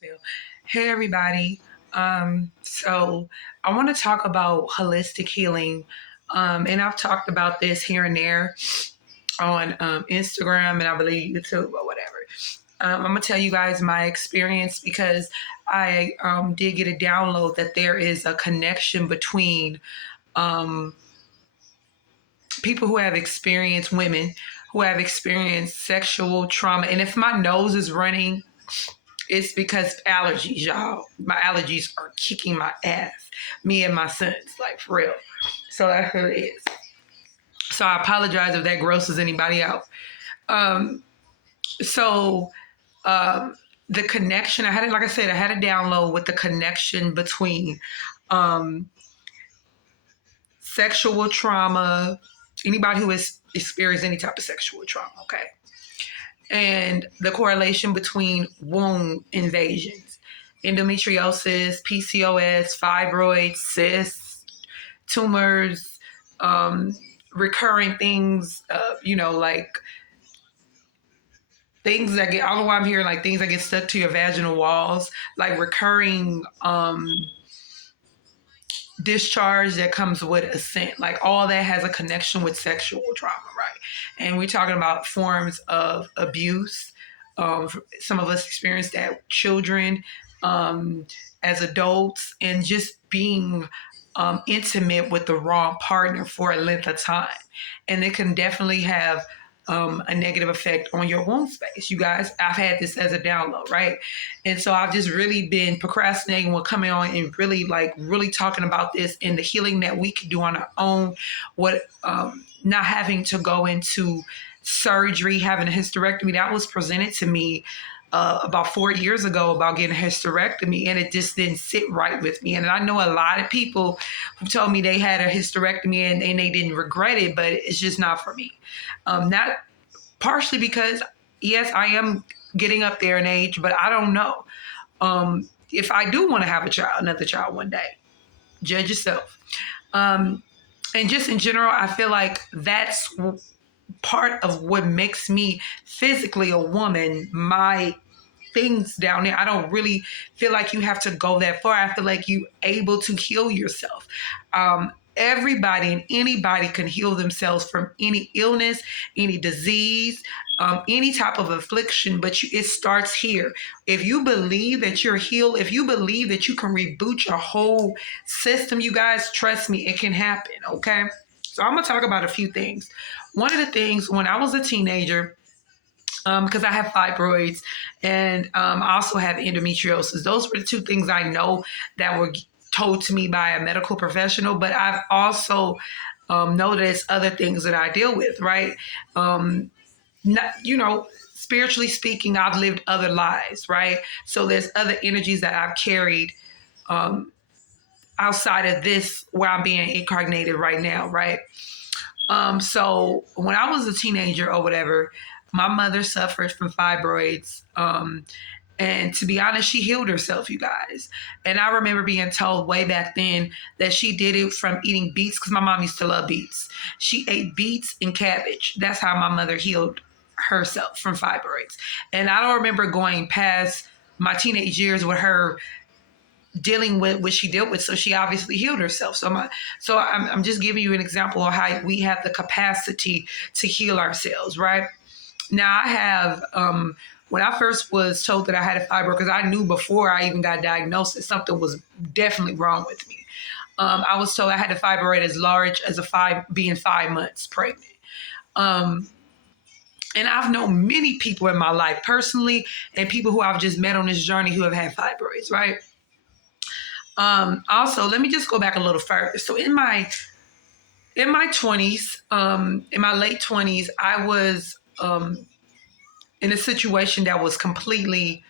Hey everybody. So I want to talk about holistic healing. And I've talked about this here and there on Instagram and I believe YouTube or whatever. I'm gonna tell you guys my experience because I did get a download that there is a connection between um, people who have experienced women who have experienced sexual trauma. And if my nose is running, it's because allergies, y'all. My allergies are kicking my ass. Me and my sons, like for real. So that's who it is. So I apologize if that grosses anybody out. Um, so um, the connection, I had it, like I said, I had a download with the connection between um, sexual trauma, anybody who has experienced any type of sexual trauma, okay? And the correlation between womb invasions, endometriosis, PCOS, fibroids, cysts, tumors, um, recurring things, like things that get, I don't know why I'm hearing like things that get stuck to your vaginal walls, like recurring discharge that comes with a scent. Like all that has a connection with sexual trauma, right? And we're talking about forms of abuse. Some of us experience that children, um, as adults, and just being intimate with the wrong partner for a length of time. And it can definitely have a negative effect on your womb space. You guys, I've had this as a download, right? And so I've just really been procrastinating with coming on and really talking about this and the healing that we can do on our own, what not having to go into surgery, having a hysterectomy. That was presented to me about 4 years ago about getting a hysterectomy, and it just didn't sit right with me. And I know a lot of people who told me they had a hysterectomy and they didn't regret it, but it's just not for me. Not partially because, yes, I am getting up there in age, but I don't know. If I do want to have another child one day, judge yourself. And just in general, I feel like that's part of what makes me physically a woman. My things down there, I don't really feel like you have to go that far. I feel like you able to heal yourself. Everybody and anybody can heal themselves from any illness, any disease, any type of affliction, but it starts here. If you believe that you're healed, if you believe that you can reboot your whole system, you guys, trust me, it can happen, okay? So I'm gonna talk about a few things. One of the things when I was a teenager, because I have fibroids and I also have endometriosis. Those were the two things I know that were told to me by a medical professional, but I've also know that it's other things that I deal with, right? Not, spiritually speaking, I've lived other lives, right? So there's other energies that I've carried um, outside of this where I'm being incarnated right now, right? So when I was a teenager or whatever, my mother suffered from fibroids. And to be honest, she healed herself, you guys. And I remember being told way back then that she did it from eating beets because my mom used to love beets. She ate beets and cabbage. That's how my mother healed herself from fibroids. And I don't remember going past my teenage years with her dealing with what she dealt with. So she obviously healed herself. So I'm just giving you an example of how we have the capacity to heal ourselves, right? Now I have, when I first was told that I had a fibroid, because I knew before I even got diagnosed that something was definitely wrong with me. I was told I had a fibroid as large as being 5 months pregnant. Um, and I've known many people in my life personally and people who I've just met on this journey who have had fibroids, right? Also, let me just go back a little further. So in my 20s, in my late 20s, I was in a situation that was completely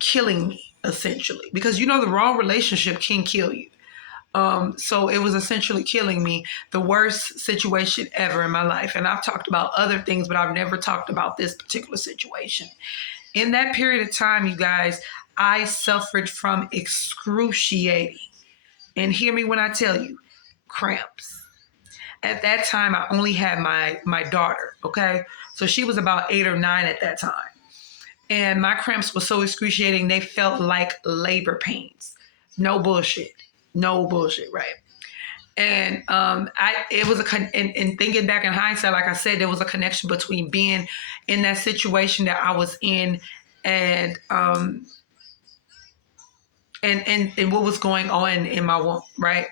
killing me, essentially, because the wrong relationship can kill you. So it was essentially killing me, the worst situation ever in my life. And I've talked about other things, but I've never talked about this particular situation. In that period of time, you guys, I suffered from excruciating, and hear me when I tell you, cramps. At that time, I only had my daughter, okay? So she was about 8 or 9 at that time. and my cramps were so excruciating they felt like labor pains. No bullshit. No bullshit, right? And I it was and thinking back in hindsight, like I said, there was a connection between being in that situation that I was in and and what was going on in my womb, right?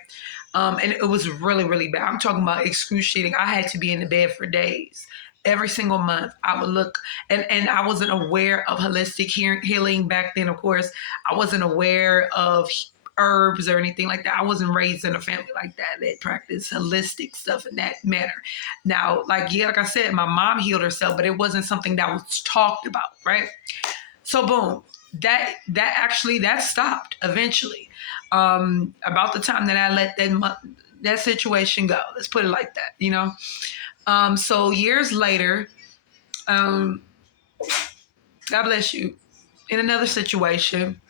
And it was really, really bad. I'm talking about excruciating. I had to be in the bed for days. Every single month, I would look, and I wasn't aware of holistic healing back then. Of course, I wasn't aware of herbs or anything like that. I wasn't raised in a family like that practiced holistic stuff in that manner. Now, like I said, my mom healed herself, but it wasn't something that was talked about, right? So boom, that stopped eventually. About the time that I let that situation go. Let's put it like that, you know. So years later, um, God bless you, in another situation,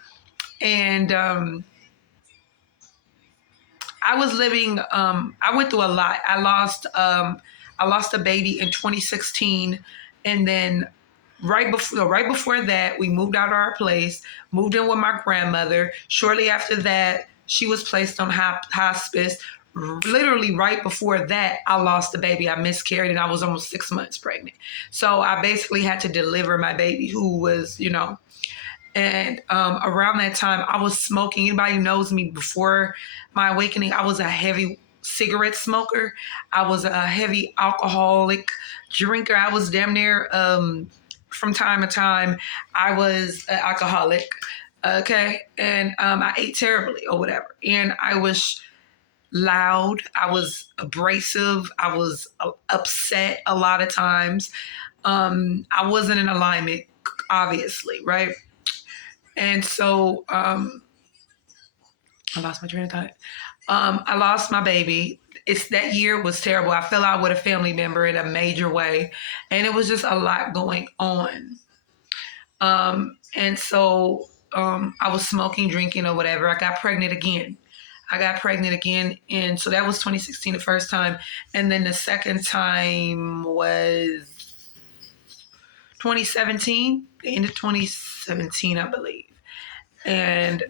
and I was living. I went through a lot. I lost a baby in 2016, and then right before that, we moved out of our place, moved in with my grandmother. Shortly after that, she was placed on hospice. Literally right before that, I lost the baby. I miscarried, and I was almost 6 months pregnant. So I basically had to deliver my baby, who was, you know. And around that time, I was smoking. Anybody who knows me before my awakening, I was a heavy cigarette smoker. I was a heavy alcoholic drinker. I was damn near, from time to time, I was an alcoholic. Okay. And I ate terribly or whatever. And I was loud. I was abrasive. I was upset a lot of times. I wasn't in alignment, obviously, right? And so I lost my train of thought. I lost my baby. It's that year was terrible. I fell out with a family member in a major way, and it was just a lot going on. And so I was smoking, drinking, or whatever. I got pregnant again. And so that was 2016, the first time, and then the second time was 2017, the end of 2017, I believe. And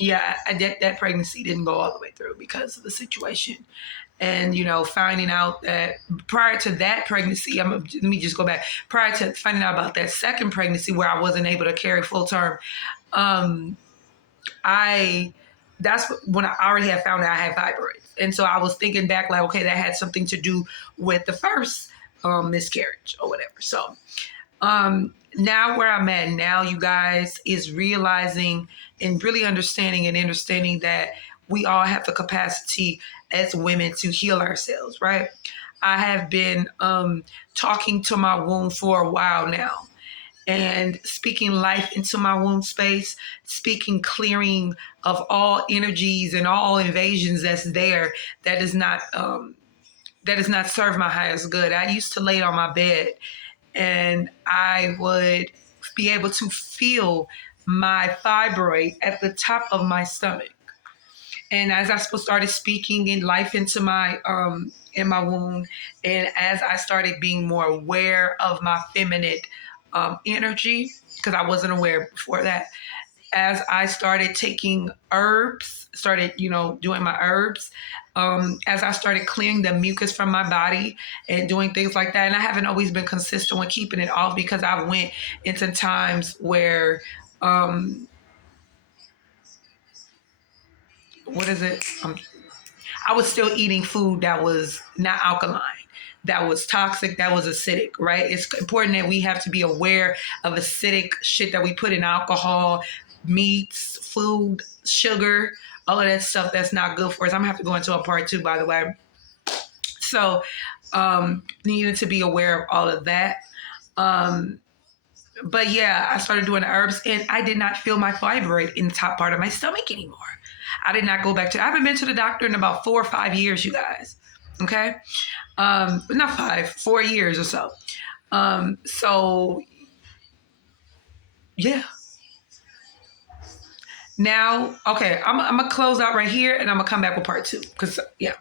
yeah, that pregnancy didn't go all the way through because of the situation. And, you know, finding out that prior to that pregnancy, let me just go back. Prior to finding out about that second pregnancy where I wasn't able to carry full term, um, that's when I already had found out I had fibroids. And so I was thinking back like, okay, that had something to do with the first miscarriage or whatever. So now where I'm at now, you guys, is realizing and really understanding that we all have the capacity as women to heal ourselves, right? I have been talking to my womb for a while now and speaking life into my womb space, speaking clearing of all energies and all invasions that's there that does not serve my highest good. I used to lay on my bed and I would be able to feel my fibroid at the top of my stomach. And as I started speaking in life into my in my womb, and as I started being more aware of my feminine energy, because I wasn't aware before that, as I started taking herbs, started, you know, doing my herbs, as I started clearing the mucus from my body and doing things like that. And I haven't always been consistent with keeping it off because I went into times where, what is it? I was still eating food that was not alkaline, that was toxic, that was acidic, right? It's important that we have to be aware of acidic shit that we put in alcohol, meats, food, sugar, all of that stuff that's not good for us. I'm gonna have to go into a part two, by the way. So, needed to be aware of all of that. But yeah, I started doing herbs and I did not feel my fibroid in the top part of my stomach anymore. I did not go back to, I haven't been to the doctor in about 4 or 5 years, you guys. Okay. Not 5, 4 years or so. So yeah. Now, okay, I'm gonna close out right here and I'm gonna come back with part two. Cause yeah.